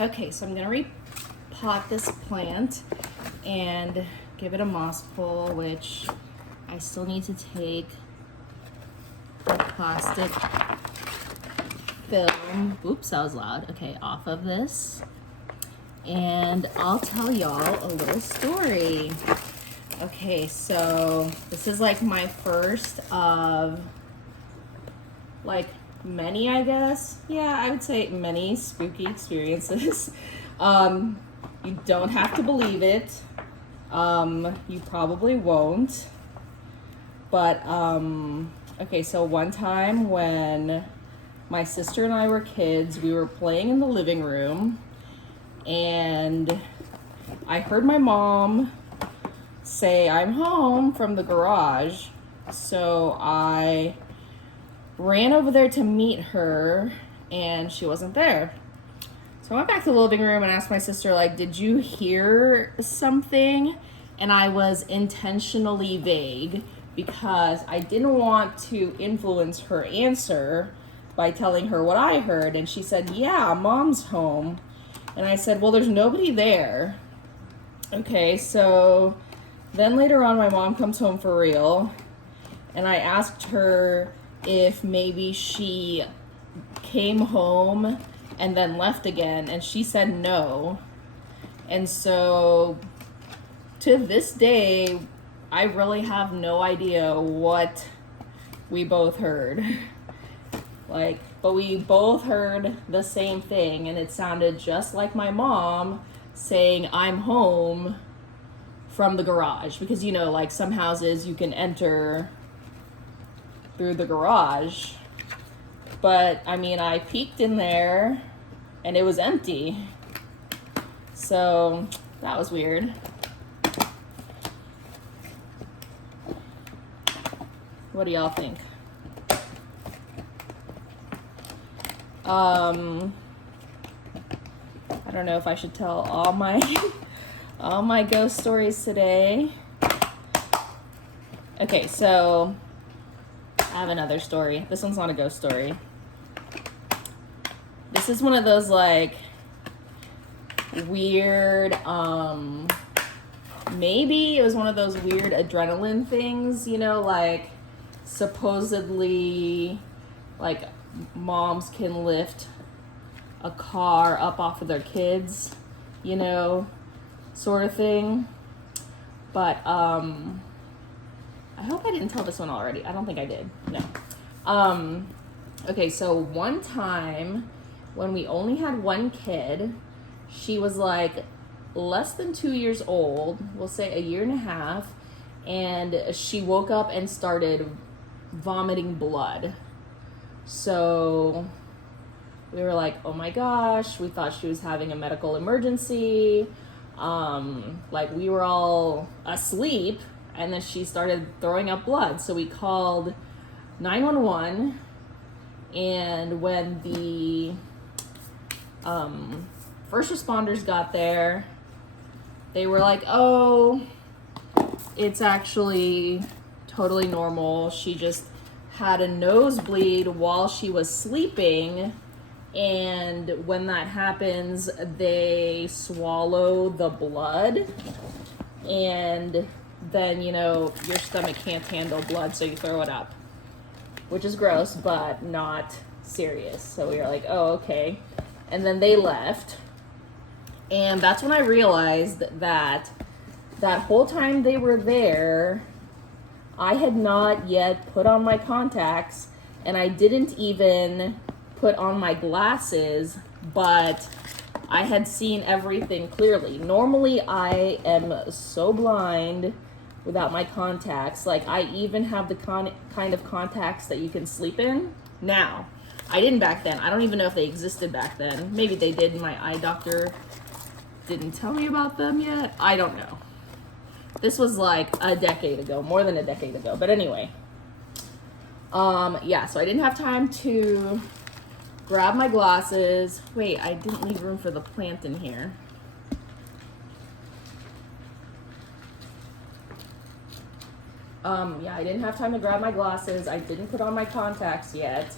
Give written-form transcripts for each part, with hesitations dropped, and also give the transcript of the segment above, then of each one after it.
Okay, so I'm gonna repot this plant and give it a moss pull, which I still need to take the plastic film, oops, that was loud, okay, off of this. And I'll tell y'all a little story. Okay, so this is like my first of like many, I guess. Yeah, I would say many spooky experiences. You don't have to believe it. You probably won't. But, okay, so one time when my sister and I were kids, we were playing in the living room, and I heard my mom say, "I'm home," from the garage. So I ran over there to meet her, and she wasn't there. So I went back to the living room and asked my sister, like, "Did you hear something?" And I was intentionally vague because I didn't want to influence her answer by telling her what I heard. And she said, "Yeah, Mom's home." And I said, "Well, there's nobody there." Okay, so then later on, my mom comes home for real, and I asked her if maybe she came home and then left again, and she said no. And so to this day, I really have no idea what we both heard. Like, but we both heard the same thing, and it sounded just like my mom saying, "I'm home," from the garage, because, you know, like some houses you can enter through the garage. But I mean, I peeked in there and it was empty. So that was weird. What do y'all think? I don't know if I should tell all my all my ghost stories today. Okay, so I have another story. This one's not a ghost story. This is one of those like weird, maybe it was one of those weird adrenaline things, you know, like supposedly like moms can lift a car up off of their kids, you know, sort of thing. But I hope I didn't tell this one already. I don't think I did. No. Okay, so one time when we only had one kid, she was like less than 2 years old, we'll say a year and a half, and she woke up and started vomiting blood. So we were like, "Oh my gosh," we thought she was having a medical emergency. Like we were all asleep, and then she started throwing up blood. So we called 911, and when the first responders got there, they were like, "Oh, it's actually totally normal. She just had a nosebleed while she was sleeping, and when that happens, they swallow the blood, and then, you know, your stomach can't handle blood, so you throw it up," which is gross, but not serious. So we were like, "Oh, okay." And then they left, and that's when I realized that that whole time they were there, I had not yet put on my contacts, and I didn't even put on my glasses, but I had seen everything clearly. Normally, I am so blind without my contacts. Like, I even have the kind of contacts that you can sleep in now. I didn't back then. I don't even know if they existed back then. Maybe they did, and my eye doctor didn't tell me about them yet. I don't know. This was like a decade ago, more than a decade ago. But anyway, yeah, so I didn't have time to grab my glasses. Wait, I didn't leave room for the plant in here. Yeah, I didn't have time to grab my glasses. I didn't put on my contacts yet.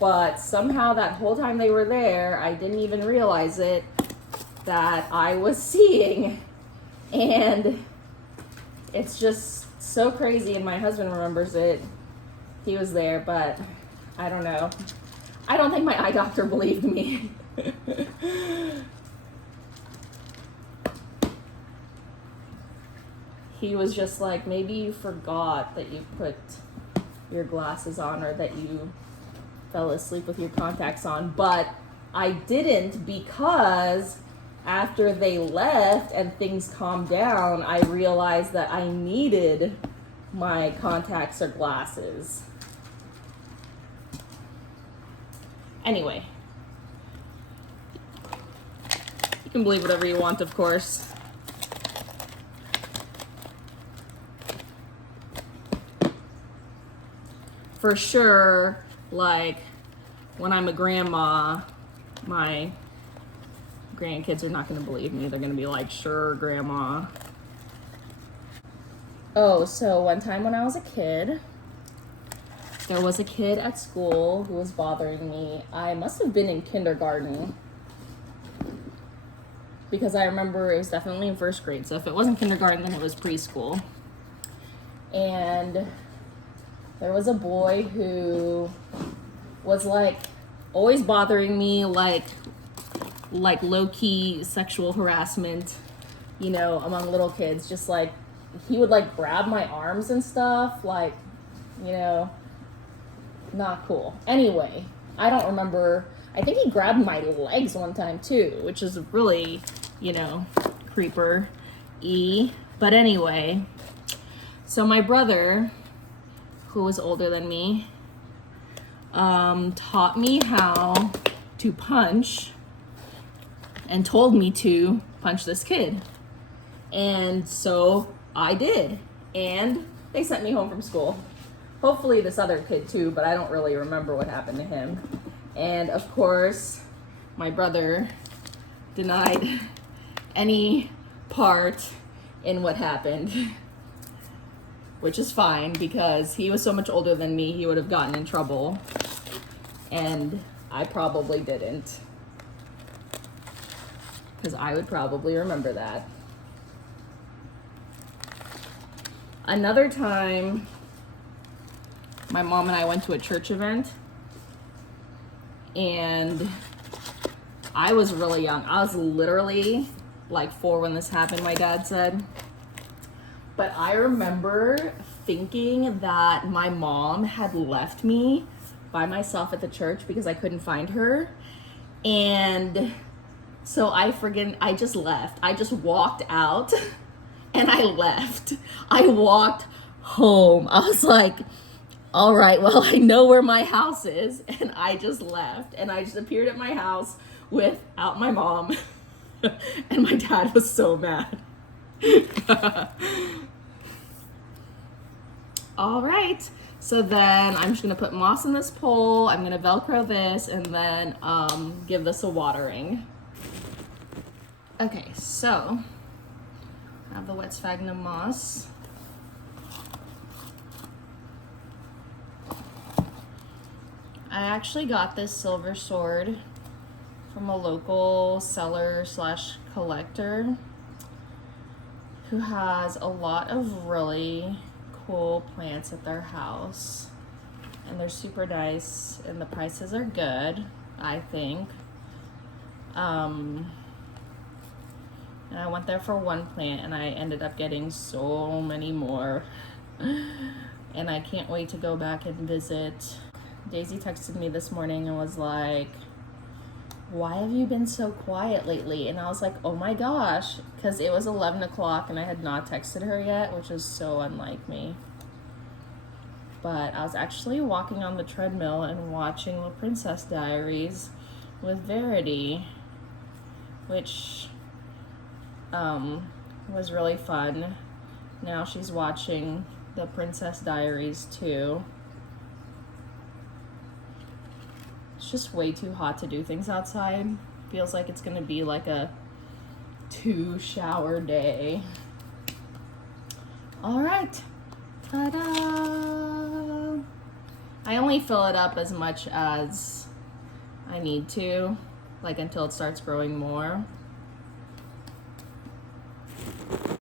But somehow that whole time they were there, I didn't even realize it, that I was seeing. And it's just so crazy, and my husband remembers it. He was there, but I don't know. I don't think my eye doctor believed me. He was just like, maybe you forgot that you put your glasses on, or that you fell asleep with your contacts on. But I didn't, because after they left and things calmed down, I realized that I needed my contacts or glasses. Anyway, you can believe whatever you want, of course. For sure, like, when I'm a grandma, my grandkids are not going to believe me. They're going to be like, sure, grandma. Oh, so one time when I was a kid, there was a kid at school who was bothering me. I must have been in kindergarten, because I remember it was definitely in first grade. So if it wasn't kindergarten, then it was preschool. And there was a boy who was like always bothering me, like low-key sexual harassment, you know, among little kids. Just like, he would like grab my arms and stuff, like, you know, not cool. Anyway, I don't remember. I think he grabbed my legs one time too, which is really, you know, creeper-y. But anyway, so my brother, who was older than me, taught me how to punch and told me to punch this kid. And so I did. And they sent me home from school. Hopefully this other kid too, but I don't really remember what happened to him. And of course, my brother denied any part in what happened. Which is fine, because he was so much older than me, he would have gotten in trouble. And I probably didn't, because I would probably remember that. Another time, my mom and I went to a church event, and I was really young. I was literally like 4 when this happened, my dad said. But I remember thinking that my mom had left me by myself at the church because I couldn't find her. And so I just left. I just walked out and I left. I walked home. I was like, all right, well, I know where my house is. And I just left. And I just appeared at my house without my mom. And my dad was so mad. All right, so then I'm just gonna put moss in this pole. I'm gonna Velcro this, and then give this a watering. Okay, so I have the wet sphagnum moss. I actually got this silver sword from a local seller / collector who has a lot of really cool plants at their house, and they're super nice, and the prices are good, I think. And I went there for one plant, and I ended up getting so many more. And I can't wait to go back and visit. Daisy texted me this morning and was like, why have you been so quiet lately? And I was like, oh my gosh, because it was 11 o'clock and I had not texted her yet, which is so unlike me. But I was actually walking on the treadmill and watching The Princess Diaries with Verity, which was really fun. Now she's watching The Princess Diaries too. It's just way too hot to do things outside. Feels like it's gonna be like a 2-shower day. All right, ta-da! I only fill it up as much as I need to, like until it starts growing more.